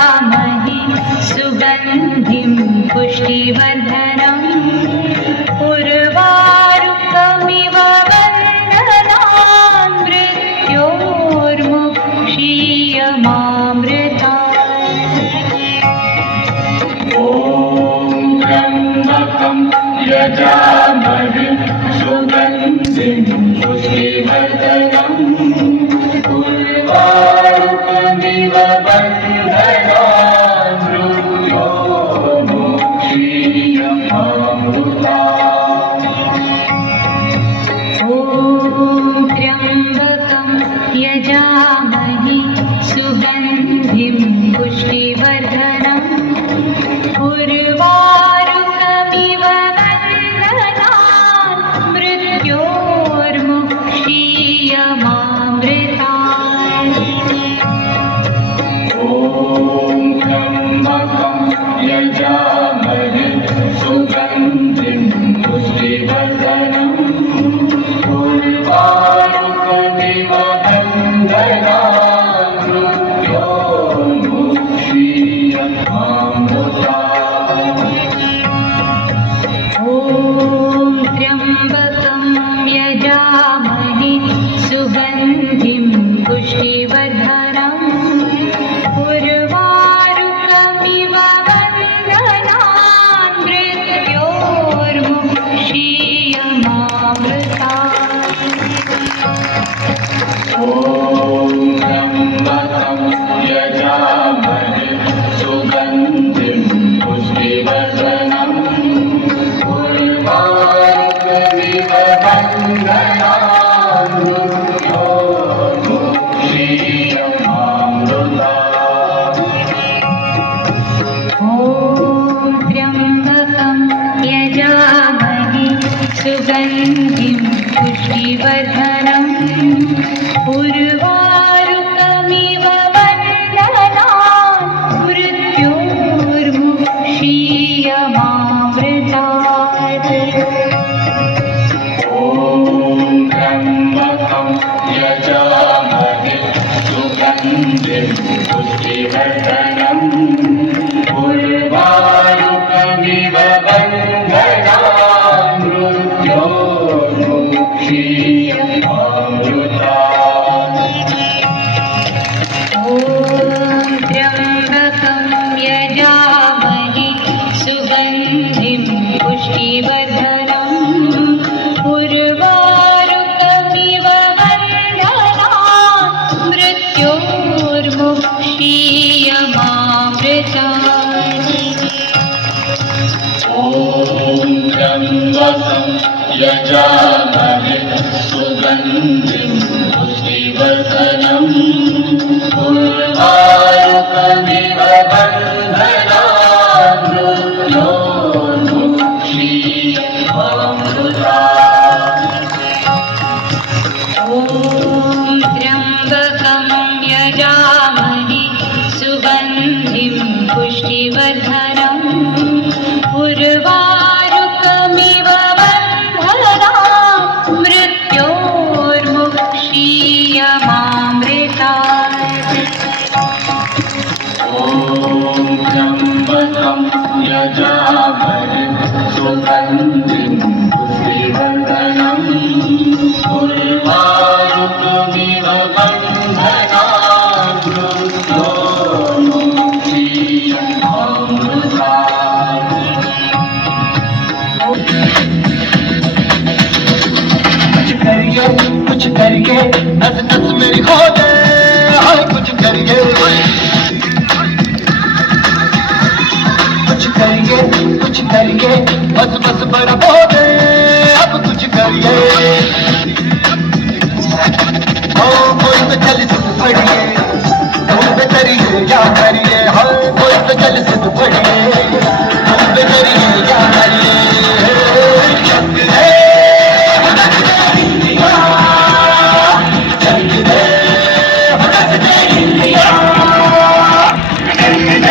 यजामहे सुगन्धिं पुष्टिवर्धनम् उर्वारुकमिव बन्धनान् मृत्योर्मुक्षीयमामृतात्। ॐ त्र्यम्बकं यजामहे सुगन्धिं पुष्टिवर्धनम् उर्वारुकमिव बन्धनान् मृत्योर्मुक्षीयमामृतात्। ॐ त्र्यम्बकं यजामहे सुगन्धिं पुष्टिवर्धनम् उर्वारुकमिव बन्धनान् मृत्योर्मुक्षीयमामृतात्। ॐ त्र्यम्बकं यजामहे सुगन्धिं पुष्टिवर्धनम् उर्वारुकमिव बन्धनान् मृत्योर्मुक्षीयमामृतात्। ॐ त्र्यम्बकं यजामहे सुगन्धिं पुष्टिवर्धनम् उर्वारुकमिव बन्धनान् मृत्योर्मुक्षीयमामृतात्। ॐ त्र्यम्बकं यजामहे सुगन्धिं पुष्टिवर्धनम् उर्वारुकमिव बन्धनान् मृत्योर्मुक्षीयमामृतात्। ॐ त्र्यम्बकं यजामहे सुगन्धिं पुष्टिवर्धनम् उर्वारुकमिव बन्धनान् मृत्योर्मुक्षीयमामृतात्। ॐ त्र्यम्बकं यजामहे सुगन्धिं पुष्टिवर्धनम् उर्वारुकमिव बन्धनान् मृत्योर्मुक्षीयमामृतात्। ॐ त्र्यम्बकं यजामहे सुगन्धिं पुष्टिवर्धनम् उर्वारुकमिव बन्धनान् मृत्योर्मुक्षीयमामृतात्। ॐ त्र्यम्बकं यजामहे सुगन्धिं पुष्टिवर्धनम् उर्वारुकमिव बन्धनान् मृत्योर्मुक्षीयमामृतात्। ॐ त्र्यम्बकं यजामहे सुगन्धिं पुष्टिवर्धनम् उर्वारुकमिव बन्धनान् मृत्योर्मुक्षीयमामृतात्। ॐ त्र्यम्बकं यजामहे सुगन्धिं पुष्टिवर्धनम् उर्वारुकमिव बन्धनान् मृत्योर्मुक्षीयमामृतात्। कुछ करिए नस नस मेरी खो दे, हाय कुछ करिए बस बस बड़ा हो दे।